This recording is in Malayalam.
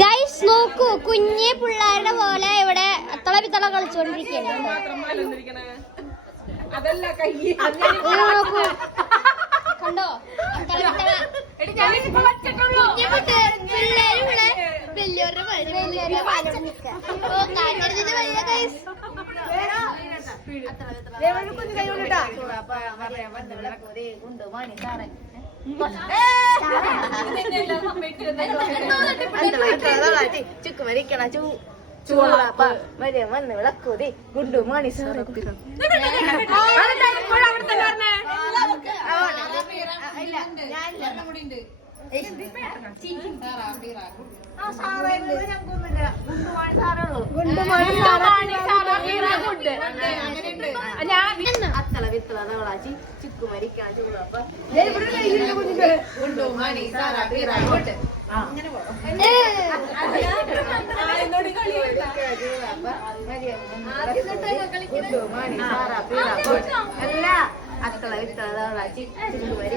ഗൈസ് നോക്കൂ, കുഞ്ഞു പിള്ളേരുടെ പോലെ ഇവിടെ അത്തള പിത്തള കളിച്ചോണ്ടിരിക്കുകയാണ്. കണ്ടോ പിള്ളേര് ഇവിടെ വലിയൊരു ചുക്കുമരിക്കണ ചൂളപ്പ മരിയ വന്ന് വിളക്കൂതി ഗുണ്ടു മണി സാറ് അത്തള വിത്തള തവളാച്ചി ചുക്കുമരിക്കണ ചൂളപ്പ ഗുണ്ടു മണി സാറാ പീറാങ്ങോട്ട് അല്ല അത്തള വിത്തള തവളാച്ചി ചുക്കുമരി